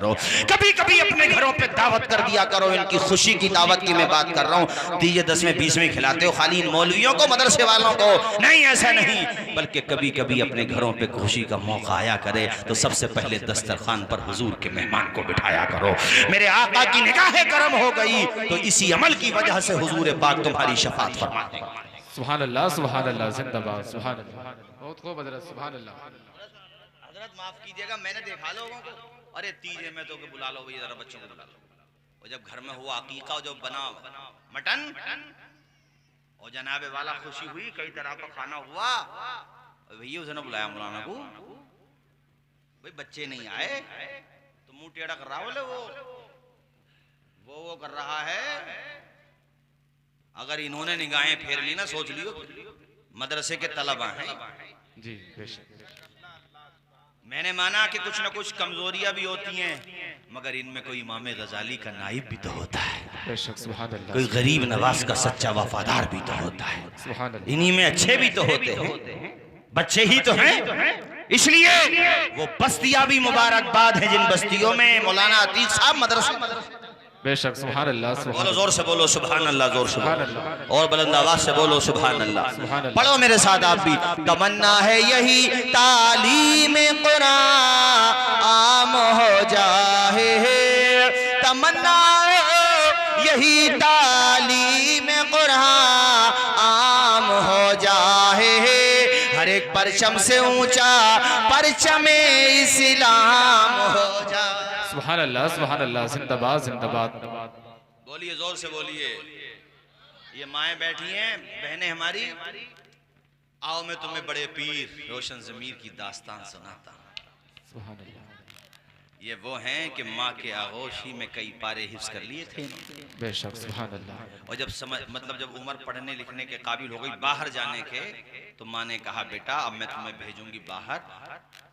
کرو، کبھی کبھی اپنے گھروں پہ دعوت کر دیا کرو، ان کی خوشی کی دعوت کی میں بات کر رہا ہوں۔ دیجئے 10ویں 20ویں کھلاتے ہو خالی ان مولویوں کو، مدرسے والوں کو نہیں، ایسا نہیں، بلکہ کبھی کبھی اپنے گھروں پہ خوشی کا موقع آیا کرے تو سب سے پہلے دسترخوان پر حضور کے مہمان کو بٹھایا کرو۔ میرے آقا کی نگاہ کرم ہو گئی تو اسی عمل کی وجہ سے حضور پاک تمہاری شفاعت فرما دیں گے۔ سبحان اللہ، سبحان اللہ، زندہ باد، سبحان اللہ، بہت خوب حضرت، سبحان اللہ۔ حضرت معاف کیجئے گا، میں نے دیکھا لوگوں کو، ارے تیجے میں تو کہ بلا لو بھئی ذرا بچوں کو بلا لو، اور جب گھر میں ہوا عقیقہ جو بنا مٹن اور جناب والا خوشی ہوئی، کئی طرح کا کھانا ہوا، بھئی اس نے بلایا مولانا کو، بھئی بچے نہیں آئے تو منہ ٹیڑھا کر رہا بولے وہ کر رہا ہے۔ اگر انہوں نے نگاہیں پھیر لی نا، سوچ لیو مدرسے کے طلبہ ہیں جی بے شک۔ میں نے مانا کہ کچھ نہ کچھ کمزوریاں بھی ہوتی ہیں، مگر ان میں کوئی امام غزالی کا نائب بھی تو ہوتا ہے، بے شک، سبحان اللہ، کوئی غریب نواز کا سچا وفادار بھی تو ہوتا ہے، سبحان اللہ، انہی میں اچھے بھی تو ہوتے ہیں، بچے ہی تو ہیں۔ اس لیے وہ بستیاں بھی مبارکباد ہیں جن بستیوں میں مولانا عتیق صاحب مدرسہ، بے شک، سبحان اللہ، سبحان بولو اللہ، زور سے بولو سبحان اللہ، زور سے سبحان بولو اللہ، اور بلند آواز سے بولو سبحان اللہ۔ سبحان اللہ۔ پڑھو میرے ساتھ آپ بھی، تمنا ہے یہی تعلیم قرآن عام ہو جائے، تمنا ہے یہی تعلیم قرآن عام ہو جائے، ہر ایک پرچم سے اونچا پرچم اسلام ہو جائے۔ سبحان اللہ، سبحان اللہ، زندہ باد، زندہ باد۔ بولیے زور سے بولیے۔ یہ مائیں بیٹھی ہیں، بہنیں ہماری، آؤ میں تمہیں بڑے پیر روشن ضمیر کی داستان سناتا ہوں۔ سبحان اللہ، یہ وہ ہیں کہ ماں کے آغوش ہی میں کئی پارے حفظ کر لیے تھے، بے شک، سبحان اللہ، اور جب عمر پڑھنے لکھنے کے قابل ہو گئی باہر جانے کے، تو ماں نے کہا بیٹا اب میں تمہیں بھیجوں گی باہر۔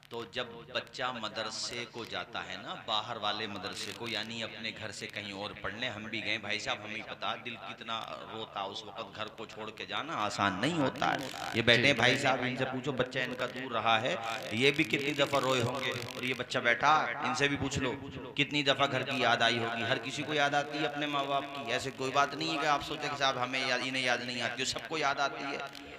تو جب بچہ مدرسے کو جاتا ہے نا، باہر والے مدرسے کو، یعنی اپنے گھر سے کہیں اور پڑھنے، ہم بھی گئے بھائی صاحب، ہمیں پتا دل کتنا روتا اس وقت، گھر کو چھوڑ کے جانا آسان نہیں ہوتا ہے۔ یہ بیٹھے بھائی صاحب، ان سے پوچھو بچہ ان کا دور رہا ہے، یہ بھی کتنی دفعہ روئے ہوں گے، اور یہ بچہ بیٹھا، ان سے بھی پوچھ لو کتنی دفعہ گھر کی یاد آئی ہوگی۔ ہر کسی کو یاد آتی ہے اپنے ماں باپ کی، ایسے کوئی بات نہیں ہے کہ آپ سوچیں کہ صاحب ہمیں انہیں یاد نہیں آتی، سب کو یاد آتی ہے۔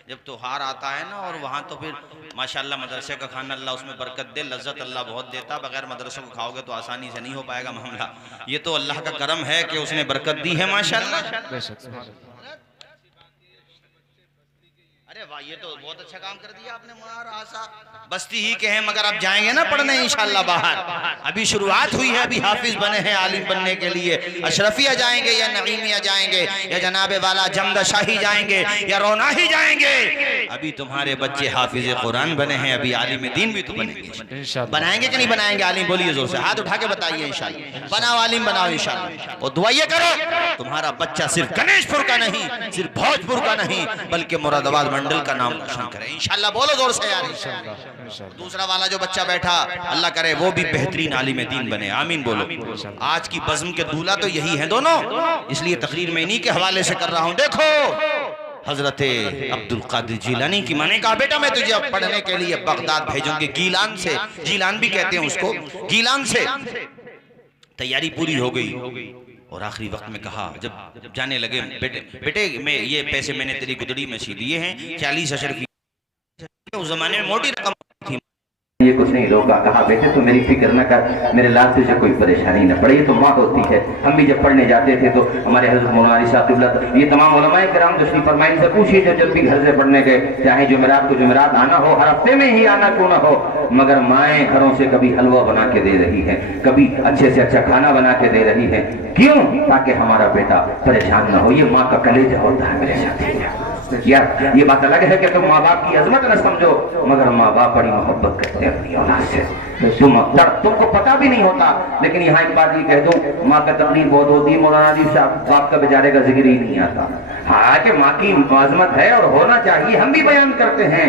جب تہوار آتا ہے نا، اور وہاں تو پھر ماشاءاللہ مدرسے کا کھانا اللہ اس میں برکت دے، لذت اللہ بہت دیتا، بغیر مدرسے کو کھاؤ گے تو آسانی سے نہیں ہو پائے گا معاملہ۔ یہ تو اللہ کا کرم ہے کہ اس نے برکت دی ہے ماشاءاللہ۔ بے شک، سبحان اللہ، ارے واہ، یہ تو بہت اچھا کام کر دیا آپ نے مولانا آسا۔ بستی ہی کے ہیں مگر اب جائیں گے نا پڑھنے انشاءاللہ باہر، ابھی شروعات ہوئی ہے، ابھی حافظ بنے ہیں عالم بننے کے لیے، اشرفیہ جائیں گے یا نعیمیہ جائیں گے یا جناب والا جمد شاہی جائیں گے یا روناہی جائیں گے، ابھی تمہارے بچے حافظ قرآن بنے ہیں، ابھی عالم دین بھی تو بنیں گے انشاءاللہ، بنائیں گے کہ نہیں بنائیں گے؟ عالم بولیے زور سے، ہاتھ اٹھا کے بتائیے انشاءاللہ، بناؤ عالم بناؤ انشاءاللہ، اور دعا یہ کرو تمہارا بچہ صرف گنیش پور کا نہیں، صرف بھوجپور کا نہیں، بلکہ مراد آباد منڈل کا نام روشن کرے انشاءاللہ۔ بولو زور سے یار انشاءاللہ۔ دوسرا والا جو بچہ بیٹھا، اللہ کرے وہ بھی بہترین عالم دین بنے، آمین بولو۔ آج کی بزم کے دولہ تو یہی ہیں دونوں، اس لیے تقریر میں انہی کے حوالے سے کر رہا ہوں۔ دیکھو حضرت عبدالقادر جیلانی کی ماں نے کہا بیٹا میں تجھے پڑھنے کے لیے بغداد بھیجوں گی، گیلان سے، جیلان بھی کہتے ہیں اس کو، گیلان سے۔ تیاری پوری ہو گئی اور آخری وقت میں کہا، جب جانے لگے، بیٹے میں یہ پیسے میں نے تیری گدڑی میں سی دیے ہیں، 40 اشرفی، اس زمانے میں موٹی رقم تھی۔ یہ کچھ نہیں روکا، کہا بیٹے تو میری فکر نہ کر، میرے لال تجھے کوئی پریشانی نہ پڑے، یہ تو ماں ہوتی ہے۔ ہم بھی جب پڑھنے جاتے تھے تو ہمارے حضرت مولانا علی صاحب قبلہ، یہ تمام علماء کرام تشریف فرمائے سے پوچھیے جب بھی گھر سے پڑھنے گئے، چاہے جمعرات کو جمعرات آنا ہو، ہر ہفتے میں ہی آنا کیوں نہ ہو، مگر مائیں گھروں سے کبھی حلوہ بنا کے دے رہی ہیں، کبھی اچھے سے اچھا کھانا بنا کے دے رہی ہیں، کیوں؟ تاکہ ہمارا بیٹا پریشان نہ ہو۔ یہ ماں کا کلیجہ ہوتا ہے میرے ساتھی۔ یار یہ بات الگ ہے کہ تم ماں باپ کی عظمت نہ سمجھو، مگر ماں باپ بڑی محبت کرتے ہیں اپنی اولاد سے، تم کو پتہ بھی نہیں ہوتا۔ لیکن یہاں ایک بات یہ کہہ دوں، ماں کا تقریر بہت ہوتی ہے، مولانا علی صاحب باپ کا بیچارے کا ذکر ہی نہیں آتا۔ حالانکہ ماں کی عظمت ہے اور ہونا چاہیے، ہم بھی بیان کرتے ہیں،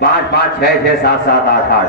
5 5 6 6 7 7 8 8,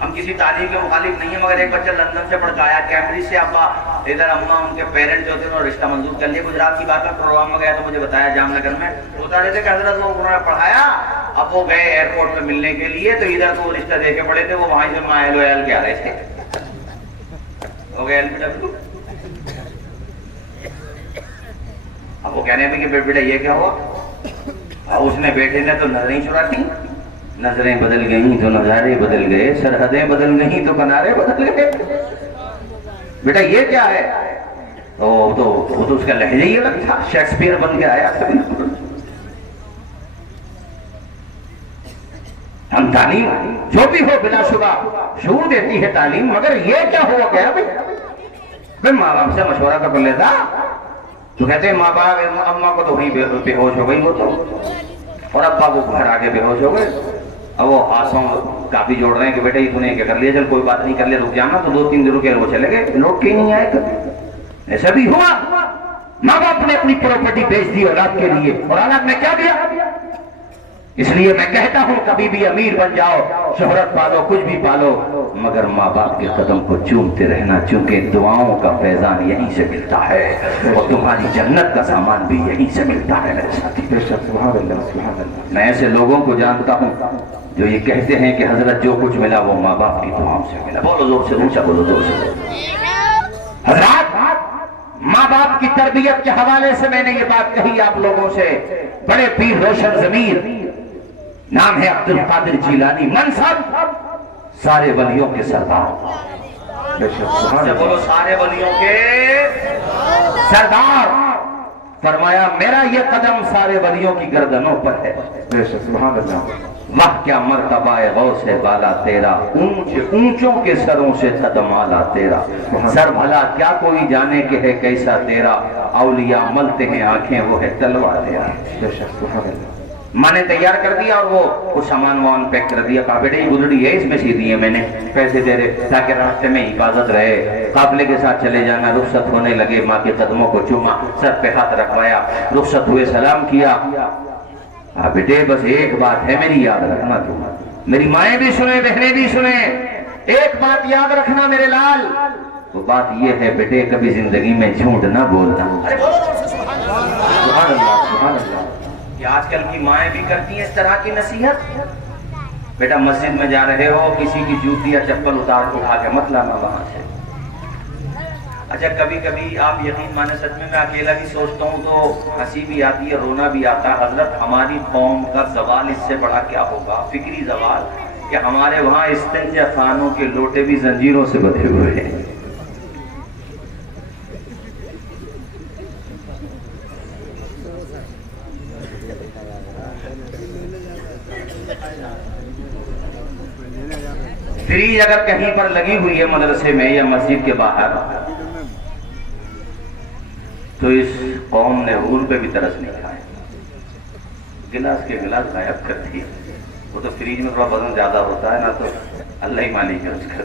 ہم کسی تعلیم کے مخالف نہیں ہیں، مگر ایک بچہ لندن سے پڑھ کے آیا، کیمبرج سے، ابا ادھر اماں ان کے پیرنٹ جو تھے انہوں نے رشتہ منظور کر لیا، گجرات کی بات میں پروگرام میں گیا تو مجھے بتایا جام نگر میں، بتا رہے تھے کہ حضرت وہ انہوں نے پڑھایا، اب وہ گئے ایئرپورٹ پہ ملنے کے لیے تو ادھر تو رشتہ دے کے پڑے تھے، وہ وہاں سے مائل ویل کے آ رہے تھے، ہو گئے LBW۔ اب وہ کہنے میں کہ بیٹا یہ کیا ہوا، اس نے بیٹے نے تو نظریں چرا دی، نظریں بدل گئیں تو نظارے بدل گئے، سرحدیں بدل گئیں تو کنارے بدل گئے، بیٹا یہ کیا ہے، وہ تو اس کا لہجہ ہی الگ تھا، شیکسپیئر بن کے آیا تھا۔ ہم تعلیم جو بھی ہو بلا شبہ شعور دیتی ہے تعلیم، مگر یہ کیا ہوا گیا بھائی ماں باپ سے مشورہ تو کر لیتا، تو کہتے ہیں ماں باپ اماں کو تو وہیں بے ہوش ہو گئی وہ تو، اور ابا کو گھر آگے بے ہوش ہو گئے، اب وہ ہاتھوں کافی جوڑ رہے ہیں کہ بیٹا یہ تو نے کیا کر لیا، چل کوئی بات نہیں کر لیا، رک جانا، تو 2-3 دن رکے وہ چلے گئے، لوٹ کے ہی نہیں آئے کبھی۔ ایسا بھی ہوا، ماں باپ نے اپنی پراپرٹی بیچ دی اولاد کے لیے، اور اولاد نے کیا دیا؟ اس لیے میں کہتا ہوں کبھی بھی امیر بن جاؤ، شہرت پالو، کچھ بھی پالو، مگر ماں باپ کے قدم کو چومتے رہنا، چونکہ دعاؤں کا فیضان یہیں سے ملتا ہے، اور تمہاری جنت کا سامان بھی یہیں سے ملتا ہے میرے ساتھی۔ سبحان اللہ سبحان اللہ۔ میں ایسے لوگوں کو جانتا ہوں جو یہ کہتے ہیں کہ حضرت جو کچھ ملا وہ ماں باپ کی دعاؤں سے ملا۔ بولو زور سے، اونچا بولو زور سے۔ حضرات ماں باپ کی تربیت کے حوالے سے میں نے یہ بات کہی آپ لوگوں سے، بڑے پیر روشن ضمیر، نام ہے عبد القادر جیلانی، منصب سارے ولیوں کے سردار، بولو سارے ولیوں کے سردار، فرمایا میرا یہ قدم سارے ولیوں کی گردنوں پر ہے، سبحان اللہ۔ واہ کیا مرتبہ غوث بالا تیرا، اونچوں کے سروں سے قدم آلا تیرا، سر بھلا کیا کوئی جانے کہ ہے کیسا تیرا، اولیاء ملتے ہیں آنکھیں وہ ہے تلوار تیرا۔ ماں نے تیار کر دیا اور وہ کچھ سامان وان پیک کر دیا، کہا بیٹے یہ گزڑی ہے، اس میں سی دی ہے میں نے، پیسے دے رہے تاکہ راستے میں حفاظت رہے، قافلے کے ساتھ چلے جانا۔ رخصت ہونے لگے، ماں کے قدموں کو چوما، سر پہ ہاتھ رکھوایا، رخصت ہوئے سلام کیا۔ بیٹے بس ایک بات ہے میری یاد رکھنا، تو میری مائیں بھی سنیں بہنیں بھی سنیں، ایک بات یاد رکھنا میرے لال، وہ بات یہ ہے بیٹے کبھی زندگی میں جھوٹ نہ بولنا۔ سبحان اللہ سبحان اللہ۔ کہ آج کل کی مائیں بھی کرتی ہیں اس طرح کی نصیحت، بیٹا مسجد میں جا رہے ہو کسی کی جوتی یا چپل اٹھا کے مت لانا وہاں سے۔ اچھا کبھی کبھی آپ یقین مانے سچ میں اکیلا بھی سوچتا ہوں تو ہنسی بھی آتی ہے، رونا بھی آتا ہے۔ حضرت ہماری قوم کا زوال اس سے بڑا کیا ہوگا، فکری زوال، کہ ہمارے وہاں استنجا خانوں کے لوٹے بھی زنجیروں سے بندھے ہوئے ہیں۔ فریج اگر کہیں پر لگی ہوئی ہے مدرسے میں یا مسجد کے باہر، تو اس قوم نے حور پہ بھی ترس نہیں کھائے، گلاس کے گلاس غائب کر دیے۔ وہ تو فریج میں تھوڑا وزن زیادہ ہوتا ہے نا، تو اللہ ہی مالک ہے اس کا۔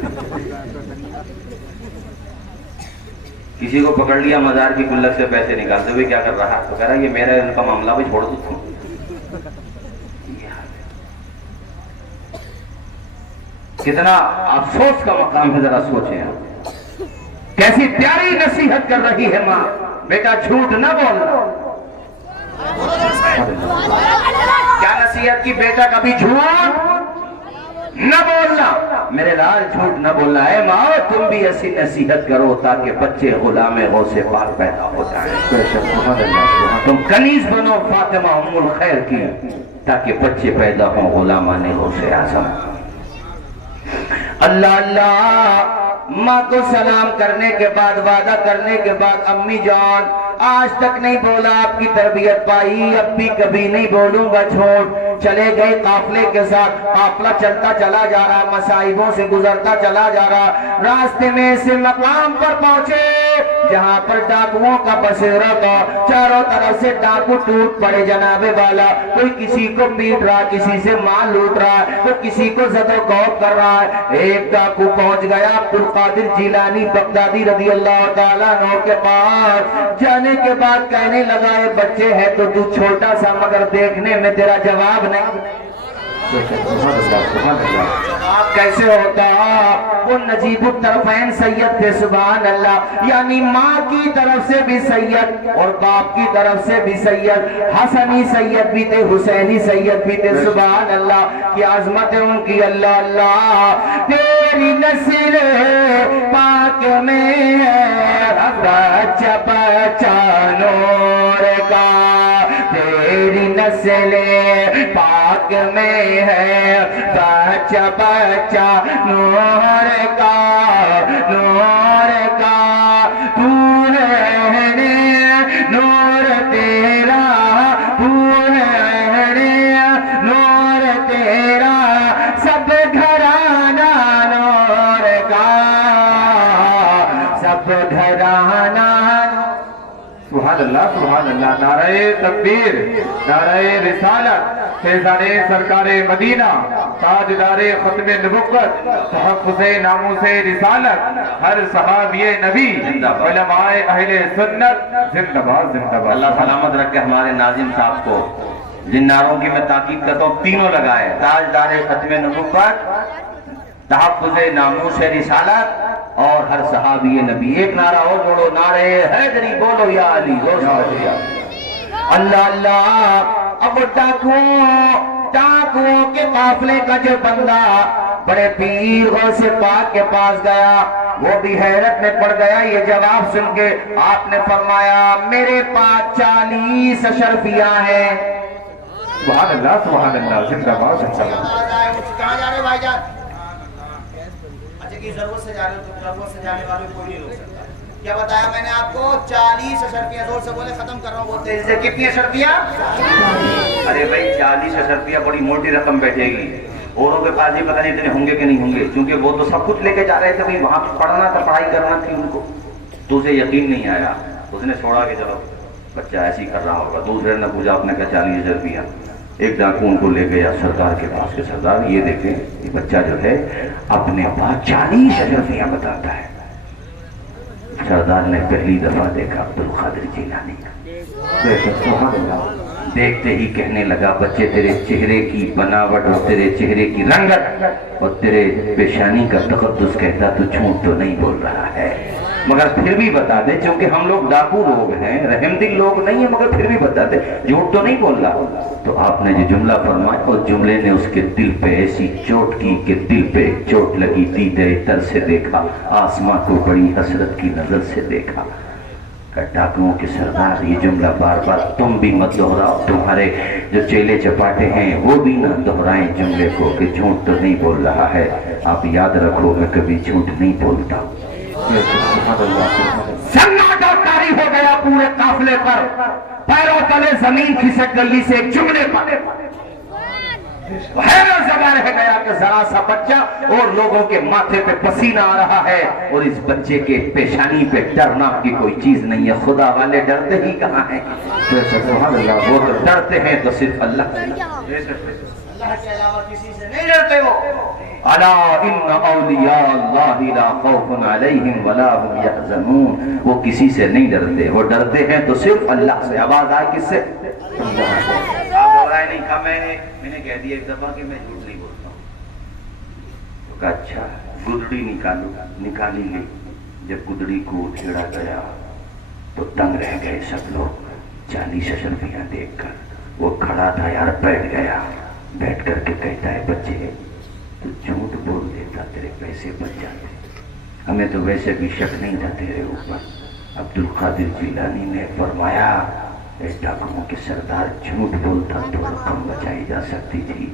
کسی کو پکڑ لیا مزار کی گلک سے پیسے نکالتے ہوئے، کیا کر رہا، تو کہہ رہا یہ میرا ان کا معاملہ بھی چھوڑ دو تم۔ کتنا افسوس کا مقام ہے، ذرا سوچیں آپ، کیسی پیاری نصیحت کر رہی ہے ماں، بیٹا جھوٹ نہ بولنا۔ کیا نصیحت کی، بیٹا کبھی جھوٹ نہ بولنا، میرے لال جھوٹ نہ بولنا ہے۔ ماں تم بھی ایسی نصیحت کرو تاکہ بچے غلام غوث پاک پیدا ہو جائیں۔ تم کنیز بنو فاطمہ ام الخیر کی تاکہ بچے پیدا ہوں غلامان غوث اعظم۔ اللہ اللہ، ماں کو سلام کرنے کے بعد، وعدہ کرنے کے بعد، امی جان آج تک نہیں بولا، آپ کی تربیت پائی، اب بھی کبھی نہیں بولوں گا جھوٹ۔ چلے گئے قافلے کے ساتھ، قافلہ چلتا چلا جا رہا، مصائبوں سے گزرتا چلا جا رہا، راستے میں ایسے مقام پر پہنچے جہاں پر ڈاکوؤں کا بسیرا تھا، چاروں طرف سے ڈاکو ٹوٹ پڑے جناب والا، کوئی کسی کو پیٹ رہا، کسی سے مال لوٹ رہا ہے، تو کسی کو زد و کوب کر رہا ہے۔ ایک ڈاکو پہنچ گیا عبد القادر جیلانی بغدادی رضی اللہ تعالیٰ عنہ کے پاس، جانے کے بعد کہنے لگا، اے بچے ہے تو تو چھوٹا سا مگر دیکھنے میں تیرا جواب نہیں، جواب کیسے ہوتا؟ وہ نجیب الطرفین سید تھے، سبحان اللہ، یعنی ماں کی طرف سے بھی سید اور باپ کی طرف سے بھی سید، حسنی سید بھی تھے، حسینی سید بھی تھے، سبحان اللہ، کی عظمت ان کی، اللہ اللہ، تیری نسل پاک میں ہے بچہ بچہ نور کا، تیری نسل پاک میں ہے بچہ بچہ نور کا، نور کا، تو ہے نور تیرا، تو ہے نور تیرا، سب گھرانہ نور کا، سب گھرانہ۔ سبحان اللہ، سبحان اللہ، نعرہ تکبیر، نعرہ رسالت، فیضان سرکار مدینہ، تاجدار ختم نبوت، تحفظ ناموس رسالت، ہر صحابی نبی، علماء اہل سنت، زندہ باد زندہ باد۔ اللہ سلامت رکھے ہمارے ناظم صاحب کو، جن نعروں کی میں تاکید کرتا ہوں تینوں لگائے، تاجدار ختم نبوت، تحفظ ناموس رسالت اور ہر صحابی نبی۔ ایک نعرہ اور جوڑو، نعرہ حیدری بولو یا علی، اللہ اللہ۔ اب ڈاکوؤں کے قافلے کا جو بندہ بڑے پیر غوث پاک کے پاس گیا، وہ بھی حیرت میں پڑ گیا یہ جواب سن کے۔ آپ نے فرمایا میرے پاس 40 اشرفیاں ہیں۔ سبحان اللہ، سبحان اللہ، زندہ باد زندہ باد۔ کہاں جا رہے بھائی جان؟ اچھا کی ضرورت سے جا رہے ہو تو ضرورت سے جانے والے کوئی نہیں روک سکتا۔ کیا بتایا میں نے آپ کو؟ 40 اشرفیاں، زور سے بولے، ختم کر رہا ہوں بولتے ہیں۔ کتنی اشرفیاں؟ ارے بھائی 40 اشرفیاں بڑی موٹی رقم بیٹھے گی، اوروں کے پاس ہی پتہ نہیں اتنے ہوں گے کہ نہیں ہوں گے، کیونکہ وہ تو سب کچھ لے کے جا رہے تھے، وہاں پڑھنا تھا، پڑھائی کرنا تھی ان کو، تو اسے یقین نہیں آیا، اس نے چھوڑا کہ چلو بچہ ایسے ہی کر رہا ہوگا۔ دوسرے نے پوچھا، آپ نے کہا 40 اشرفیاں۔ ایک ڈاکو ان کو لے گیا سردار کے پاس کہ سردار یہ دیکھیں یہ بچہ جو ہے اپنے پاس 40 اشرفیاں بتاتا ہے۔ سردار نے پہلی دفعہ دیکھا عبدالقادر جیلانی کا، دیکھتے ہی کہنے لگا بچے تیرے چہرے کی بناوٹ اور تیرے چہرے کی رنگت اور تیرے پیشانی کا تقدس کہتا تو جھوٹ تو نہیں بول رہا ہے، مگر پھر بھی بتا دے، چونکہ ہم لوگ ڈاکو لوگ ہیں، رحم دل لوگ نہیں ہیں، مگر پھر بھی بتا دے جھوٹ تو نہیں بول رہا۔ تو آپ نے جو جملہ فرمایا اس جملے نے اس کے دل پہ ایسی چوٹ کی کہ دل پہ چوٹ لگی، دیدے تر سے دیکھا، آسماں کو بڑی حسرت کی نظر سے دیکھا۔ کہ ڈاکوؤں کے سردار یہ جملہ بار بار تم بھی مت دہراؤ، تمہارے جو چیلے چپاٹے ہیں وہ بھی نہ دہرائیں جملے کو کہ جھوٹ تو نہیں بول رہا ہے، آپ یاد رکھو میں کبھی جھوٹ نہیں بولتا۔ سناٹا طاری ہو گیا پورے قافلے پر، پیروں تلے زمین کھسک گئی اس ایک جملے پر، حیرت زدہ رہ گیا کہ ذرا سا بچہ اور لوگوں کے ماتھے پہ پسینہ آ رہا ہے اور اس بچے کے پیشانی پہ ڈرنا کی کوئی چیز نہیں ہے۔ خدا والے ڈرتے ہی کہاں ہیں؟ وہ تو ڈرتے ہیں تو صرف اللہ اللہ کے علاوہ کسی سے نہیں ڈرتے ہو۔ الا ان اولیاء اللہ لا خوف علیہم ولا هم یحزنون، وہ کسی سے نہیں ڈرتے، وہ ڈرتے ہیں تو صرف اللہ سے۔ آواز آئے کس سے؟ نہیں کہا، میں نے کہہ دیا ایک دفعہ کہ میں جھوٹ نہیں بولتا ہوں۔ تو کہا اچھا گدڑی نکالی گئی، جب گدڑی کو چھیڑا گیا تو تنگ رہ گئے سب لوگ 40 اشرفیاں دیکھ کر۔ وہ کھڑا تھا یار، بیٹھ گیا، بیٹھ کر کے کہتا ہے بچے تو جھوٹ بول دیتا تیرے پیسے بچ جاتے، ہمیں تو ویسے بھی شک نہیں تھا تیرے اوپر۔ عبدالقادر جیلانی نے فرمایا اس ڈاکوؤں کے سردار جھوٹ بولتا تو رقم بچائی جا سکتی تھی،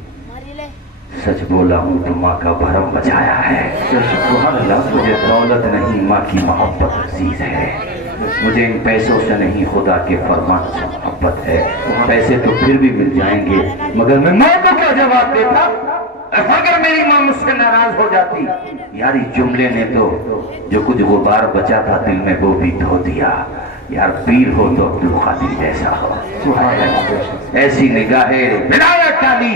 سچ بولا ہوں تو ماں کا بھرم بچایا ہے۔ سبحان اللہ، مجھے دولت نہیں ماں کی محبت عزیز ہے، مجھے ان پیسوں سے نہیں خدا کے فرمان سے محبت ہے۔ پیسے تو پھر بھی مل جائیں گے مگر میں ماں کو کیا جواب دیتا اگر میری ماں مجھ سے ناراض ہو جاتی؟ یار اس جملے نے تو جو کچھ غبار بچا تھا دل میں وہ بھی دھو دیا۔ یار پیر ہو تو عبدالقادر جیسا ہو، ایسی نگاہیں ولایت ڈالی